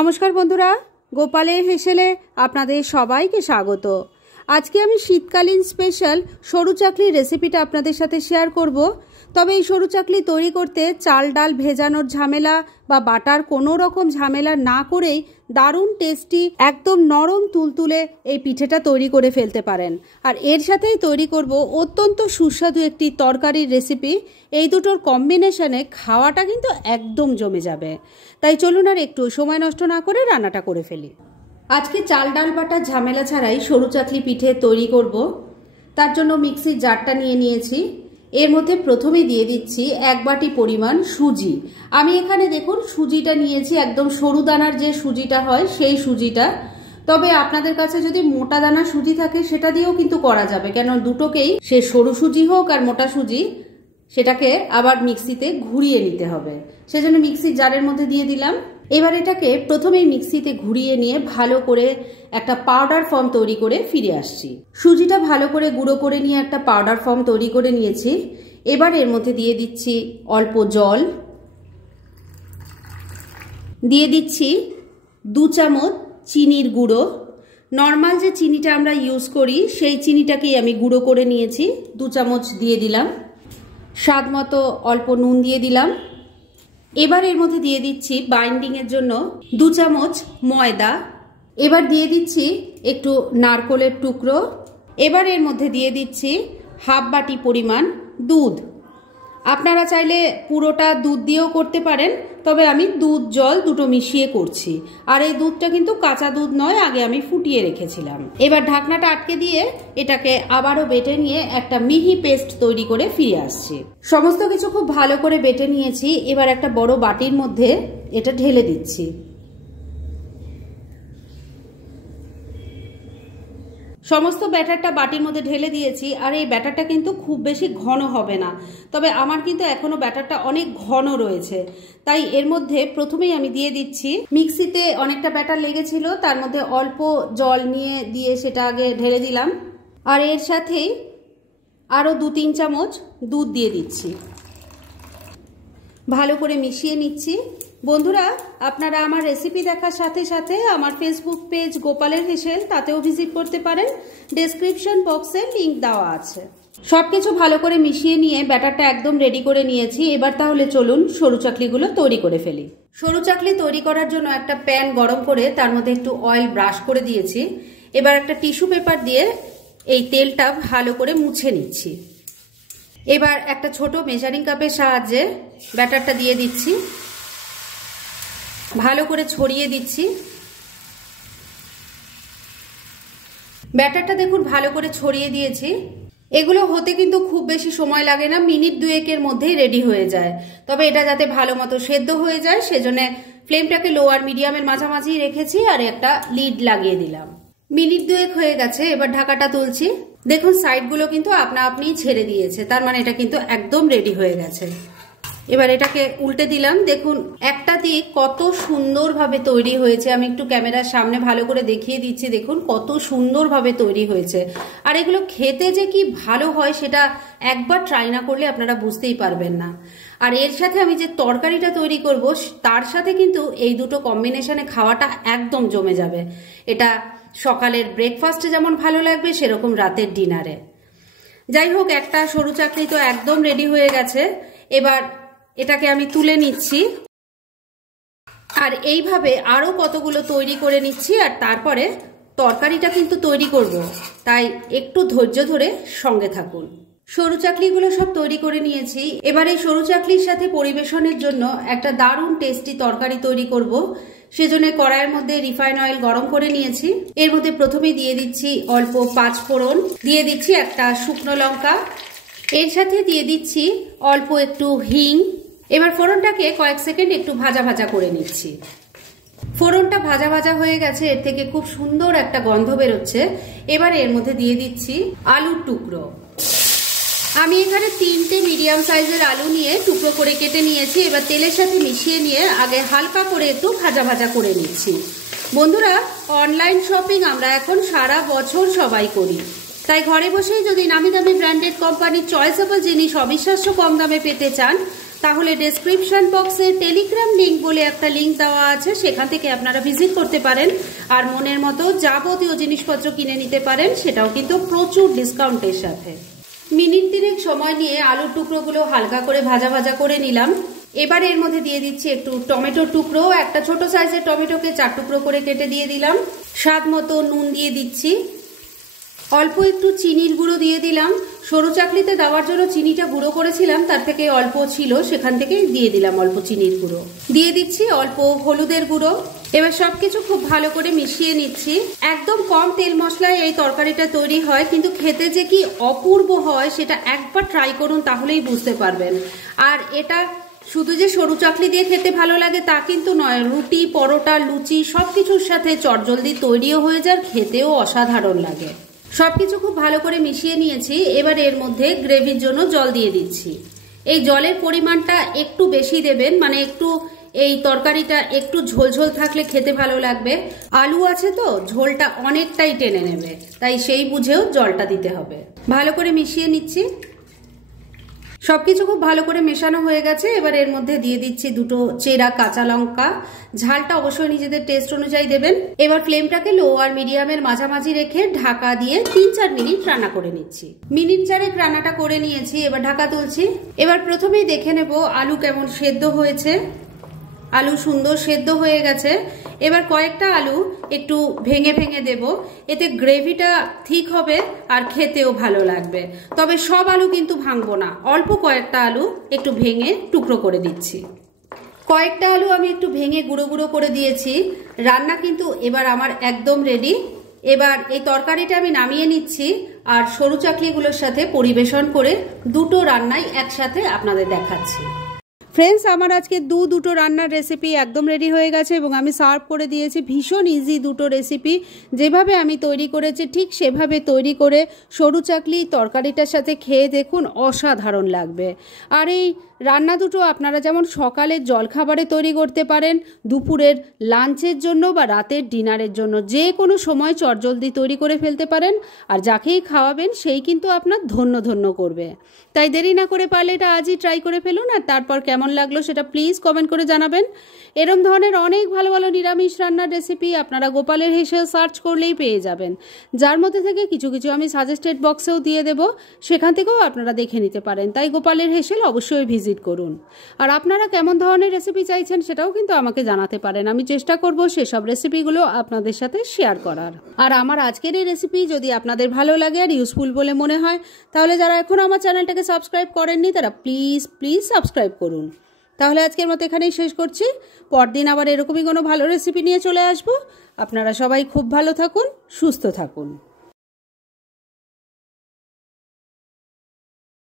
নমস্কার বন্ধুরা, গোপালের হেসেলে আপনাদের সবাইকে স্বাগত। আজকে আমি শীতকালীন স্পেশাল সরু চাকলির রেসিপিটা আপনাদের সাথে শেয়ার করব। তবে এই সরু চাকলি তৈরি করতে চাল ডাল ভেজানোর ঝামেলা বা বাটার কোনো রকম ঝামেলা না করেই দারুণ টেস্টি একদম নরম তুলতুলে এই পিঠেটা তৈরি করে ফেলতে পারেন। আর এর সাথেই তৈরি করব অত্যন্ত সুস্বাদু একটি তরকারির রেসিপি। এই দুটোর কম্বিনেশনে খাওয়াটা কিন্তু একদম জমে যাবে। তাই চলুন আর একটু সময় নষ্ট না করে রান্নাটা করে ফেলি। আজকে চাল ডাল বাটার ঝামেলা ছাড়াই সরু চাকলি পিঠে তৈরি করব। তার জন্য মিক্সির জারটা নিয়ে নিয়েছি। এর মধ্যে প্রথমে দিয়ে দিচ্ছি 1 বাটি পরিমাণ সুজি। আমি এখানে দেখুন সুজিটা নিয়েছি, একদম সরু দানার যে সুজিটা হয় সেই সুজিটা। তবে আপনাদের কাছে যদি মোটা দানার সুজি থাকে সেটা দিয়েও কিন্তু করা যাবে, কেন দুটোকেই সে সরু সুজি হোক আর মোটা সুজি সেটাকে আবার মিক্সিতে ঘুরিয়ে নিতে হবে। সেজন্য মিক্সির জারের মধ্যে দিয়ে দিলাম। এবার এটাকে প্রথমেই মিক্সিতে ঘুরিয়ে নিয়ে ভালো করে একটা পাউডার ফর্ম তৈরি করে ফিরে আসছি। সুজিটা ভালো করে গুঁড়ো করে নিয়ে একটা পাউডার ফর্ম তৈরি করে নিয়েছি। এবার এর মধ্যে দিয়ে দিচ্ছি অল্প জল, দিয়ে দিচ্ছি 2 চামচ চিনির গুঁড়ো। নর্মাল যে চিনিটা আমরা ইউজ করি সেই চিনিটাকেই আমি গুঁড়ো করে নিয়েছি, 2 চামচ দিয়ে দিলাম। স্বাদ মতো অল্প নুন দিয়ে দিলাম। এবার এর মধ্যে দিয়ে দিচ্ছি বাইন্ডিং এর জন্য 2 চামচ ময়দা। এবার দিয়ে দিচ্ছি একটু নারকেলের টুকরো। এবার এর মধ্যে দিয়ে দিচ্ছি 1/2 বাটি পরিমাণ দুধ। আপনারা চাইলে পুরোটা দুধ দিয়েও করতে পারেন, তবে আমি দুধ জল দুটো মিশিয়ে করছি। আর এই দুধটা কিন্তু কাঁচা দুধ নয়, আগে আমি ফুটিয়ে রেখেছিলাম। এবার ঢাকনাটা আটকে দিয়ে এটাকে আবারও বেটে নিয়ে একটা মিহি পেস্ট তৈরি করে ফিরে আসছি। সমস্ত কিছু খুব ভালো করে বেটে নিয়েছি। এবার একটা বড় বাটির মধ্যে এটা ঢেলে দিচ্ছি। সমস্ত ব্যাটারটা বাটির মধ্যে ঢেলে দিয়েছি। আর এই ব্যাটারটা কিন্তু খুব বেশি ঘন হবে না, তবে আমার কিন্তু এখনো ব্যাটারটা অনেক ঘন রয়েছে। তাই এর মধ্যে প্রথমেই আমি দিয়ে দিচ্ছি, মিক্সিতে অনেকটা ব্যাটার লেগেছিল, তার মধ্যে অল্প জল নিয়ে দিয়ে সেটা আগে ঢেলে দিলাম। আর এর সাথেই আরও 2-3 চামচ দুধ দিয়ে দিচ্ছি। ভালো করে মিশিয়ে নিচ্ছি। বন্ধুরা, আপনারা আমার রেসিপি দেখার সাথে সাথে আমার ফেসবুক পেজ গোপালের হেসেল তাতেও ভিজিট করতে পারেন। ডেসক্রিপশন বক্সে লিংক দেওয়া আছে। সবকিছু ভালো করে মিশিয়ে নিয়ে ব্যাটারটা একদম রেডি করে নিয়েছি। এবার তাহলে চলুন সরু চাকলিগুলো তৈরি করে ফেলি। সরু চাকলি তৈরি করার জন্য একটা প্যান গরম করে তার মধ্যে একটু অয়েল ব্রাশ করে দিয়েছি। এবার একটা টিস্যু পেপার দিয়ে এই তেলটা ভালো করে মুছে নিচ্ছি। এবার একটা ছোট মেজারিং কাপের সাহায্যে ব্যাটারটা দিয়ে দিচ্ছি, ভালো করে ছড়িয়ে দিচ্ছি। ব্যাটারটা দেখুন ভালো করে ছড়িয়ে দিয়েছি। এগুলো হতে কিন্তু খুব বেশি সময় লাগে না, মিনিট 2-1-এর মধ্যেই রেডি হয়ে যায়। তবে এটা যাতে ভালো মতো সেদ্ধ হয়ে যায় সেজন্য ফ্লেমটাকে লো আর মিডিয়ামের মাঝামাঝি রেখেছি আর একটা লিড লাগিয়ে দিলাম। মিনিট 2-1 হয়ে গেছে। এবার ঢাকাটা তুলছি। দেখুন সাইডগুলো কিন্তু আপনা আপনিই ছেড়ে দিয়েছে, তার মানে এটা কিন্তু একদম রেডি হয়ে গেছে। এবার এটাকে উল্টে দিলাম। দেখুন একটা দিক কত সুন্দরভাবে তৈরি হয়েছে। আমি একটু ক্যামেরার সামনে ভালো করে দেখিয়ে দিচ্ছি। দেখুন কত সুন্দরভাবে তৈরি হয়েছে। আর এগুলো খেতে যে কি ভালো হয় সেটা একবার ট্রাই না করলে আপনারা বুঝতেই পারবেন না। আর এর সাথে আমি যে তরকারিটা তৈরি করব তার সাথে কিন্তু এই দুটো কম্বিনেশনে খাওয়াটা একদম জমে যাবে। এটা সকালের ব্রেকফাস্টে যেমন ভালো লাগবে সেরকম রাতের ডিনারে। যাই হোক, একটা সরু চাকলি তো একদম রেডি হয়ে গেছে। এবার এটাকে আমি তুলে নিচ্ছি। আর এইভাবে আরো কতগুলো তৈরি করে নিচ্ছি। আর তারপরে তরকারিটা কিন্তু তৈরি করব, তাই একটু ধৈর্য ধরে সঙ্গে থাকুন। সরু চাকলিগুলো সব তৈরি করে নিয়েছি। এবার এই সরু চাকলির সাথে পরিবেশনের জন্য একটা দারুণ টেস্টি তরকারি তৈরি করব। সেজন্য কড়াইয়ের মধ্যে রিফাইন অয়েল গরম করে নিয়েছি। এর মধ্যে প্রথমে দিয়ে দিচ্ছি অল্প 5 ফোড়ন, দিয়ে দিচ্ছি একটা শুকনো লঙ্কা, এর সাথে দিয়ে দিচ্ছি অল্প একটু হিং। এবার ফোড়নটাকে কয়েক সেকেন্ড একটু ভাজা ভাজা করে নিচ্ছি। ফোড়নটা ভাজা ভাজা হয়ে গেছে, এর থেকে খুব সুন্দর একটা গন্ধ বেরোচ্ছে। এবার এর মধ্যে দিয়ে দিচ্ছি আলুর টুকরো। আমি এখানে 3টে মিডিয়াম সাইজের আলু নিয়ে টুকরো করে কেটে নিয়েছি। এবার তেলের সাথে মিশিয়ে নিয়ে আগে হালকা করে একটু ভাজা ভাজা করে নিচ্ছি। বন্ধুরা, অনলাইন শপিং আমরা এখন সারা বছর সবাই করি, তাই ঘরে বসেই যদি নামি দামি ব্র্যান্ডেড কোম্পানির চয়েসেবল জিনিস অবিশ্বাস্য কম দামে পেতে চান তাহলে ডেসক্রিপশন বক্সে টেলিগ্রাম লিঙ্ক বলে একটা লিঙ্ক দেওয়া আছে, সেখান থেকে আপনারা ভিজিট করতে পারেন আর মনের মতো যাবতীয় জিনিসপত্র কিনে নিতে পারেন, সেটাও কিন্তু প্রচুর ডিসকাউন্টের সাথে। মিনিট 3 সময় নিয়ে আলুর টুকরোগুলো হালকা করে ভাজা ভাজা করে নিলাম। এবার এর মধ্যে দিয়ে দিচ্ছি একটু টমেটোর টুকরো, একটা ছোট সাইজের টমেটোকে 4 টুকরো করে কেটে দিয়ে দিলাম। স্বাদ মতো নুন দিয়ে দিচ্ছি, অল্প একটু চিনির গুঁড়ো দিয়ে দিলাম। সরু চাকলিতে দেওয়ার জন্য চিনিটা গুঁড়ো করেছিলাম, তার থেকে অল্প ছিল, সেখান থেকে দিয়ে দিলাম অল্প চিনির গুঁড়ো। দিয়ে দিচ্ছি অল্প হলুদের গুঁড়ো। এবার সবকিছু খুব ভালো করে মিশিয়ে নিচ্ছি। একদম কম তেল মশলায় এই তরকারিটা তৈরি হয়, কিন্তু খেতে যে কি অপূর্ব হয় সেটা একবার ট্রাই করুন, তাহলেই বুঝতে পারবেন। আর এটা শুধু যে সরু চাকলি দিয়ে খেতে ভালো লাগে তা কিন্তু নয়, রুটি, পরোটা, লুচি সবকিছুর সাথে চটজলদি তৈরিও হয়ে যায়, খেতেও অসাধারণ লাগে। সবকিছু খুব ভালো করে মিশিয়ে নিয়েছি। এবার এর মধ্যে গ্রেভির জন্য জল দিয়ে দিচ্ছি। এই জলের পরিমাণটা একটু বেশি দেবেন, মানে একটু এই তরকারিটা একটু ঝোলঝোল থাকলে খেতে ভালো লাগবে। আলু আছে তো, ঝোলটা অনেকটাই টেনে নেবে, তাই সেই বুঝেও জলটা দিতে হবে। ভালো করে মিশিয়ে নিচ্ছি। সবকিছু খুব ভালো করে মেশানো হয়ে গেছে। এবার এর মধ্যে দিয়ে দিচ্ছি 2টো চেরা কাঁচা লঙ্কা। ঝালটা অবশ্যই নিজেদের টেস্ট অনুযায়ী দেবেন। এবার ফ্লেমটাকে লো আর মিডিয়ামের মাঝামাঝি রেখে ঢাকা দিয়ে 3-4 মিনিট রান্না করে নিচ্ছি। মিনিট 4 রান্নাটা করে নিয়েছি, এবার ঢাকা তুলছি। এবার প্রথমেই দেখে নেব আলু কেমন সেদ্ধ হয়েছে। আলু সুন্দর সেদ্ধ হয়ে গেছে। এবার কয়েকটা আলু একটু ভেঙে ভেঙে দেব, এতে গ্রেভিটা ঠিক হবে আর খেতেও ভালো লাগবে। তবে সব আলু কিন্তু ভাঙবো না, অল্প কয়েকটা আলু একটু ভেঙে টুকরো করে দিচ্ছি। কয়েকটা আলু আমি একটু ভেঙে গুঁড়ো গুঁড়ো করে দিয়েছি। রান্না কিন্তু এবার আমার একদম রেডি। এবার এই তরকারিটা আমি নামিয়ে নিচ্ছি আর সরু চাকলিগুলোর সাথে পরিবেশন করে দুটো রান্নাই একসাথে আপনাদের দেখাচ্ছি। ফ্রেন্ডস, আমার আজকে দুটো রান্নার রেসিপি একদম রেডি হয়ে গেছে এবং আমি সার্ভ করে দিয়েছি। ভীষণ ইজি দুটো রেসিপি, যেভাবে আমি তৈরি করেছি ঠিক সেভাবে তৈরি করে সরু চাকলি তরকারিটার সাথে খেয়ে দেখুন, অসাধারণ লাগবে। আর এই রান্না দুটো আপনারা যেমন সকালের জলখাবারে তৈরি করতে পারেন, দুপুরের লাঞ্চের জন্য বা রাতের ডিনারের জন্য যে কোনো সময় চটজলদি তৈরি করে ফেলতে পারেন। আর যাকেই খাওয়াবেন সেই কিন্তু আপনার ধন্য ধন্য করবে। তাই দেরি না করে পারলে এটা আজই ট্রাই করে ফেলুন, আর তারপর কেমন লাগলো সেটা প্লিজ কমেন্ট করে জানাবেন। এরম ধরনের অনেক ভালো ভালো নিরামিষ রান্নার রেসিপি আপনারা গোপালের হেসেল সার্চ করলেই পেয়ে যাবেন, যার মধ্যে থেকে কিছু কিছু আমি সাজেস্টেড বক্সেও দিয়ে দেব, সেখান থেকেও আপনারা দেখে নিতে পারেন। তাই গোপালের হেসেল অবশ্যই ভিজিট করুন। আর আপনারা কেমন ধরনের রেসিপি চাইছেন সেটাও কিন্তু আমাকে জানাতে পারেন, আমি চেষ্টা করব সেসব রেসিপিগুলো আপনাদের সাথে শেয়ার করার। আর আমার আজকের এই রেসিপি যদি আপনাদের ভালো লাগে আর ইউজফুল বলে মনে হয়, তাহলে যারা এখন আমার চ্যানেলটাকে সাবস্ক্রাইব করেননি তারা প্লিজ সাবস্ক্রাইব করুন। তাহলে আজকের মতো এখানেই শেষ করছি। পরদিন আবার এরকমই কোনো ভালো রেসিপি নিয়ে চলে আসবো। আপনারা সবাই খুব ভালো থাকুন, সুস্থ থাকুন।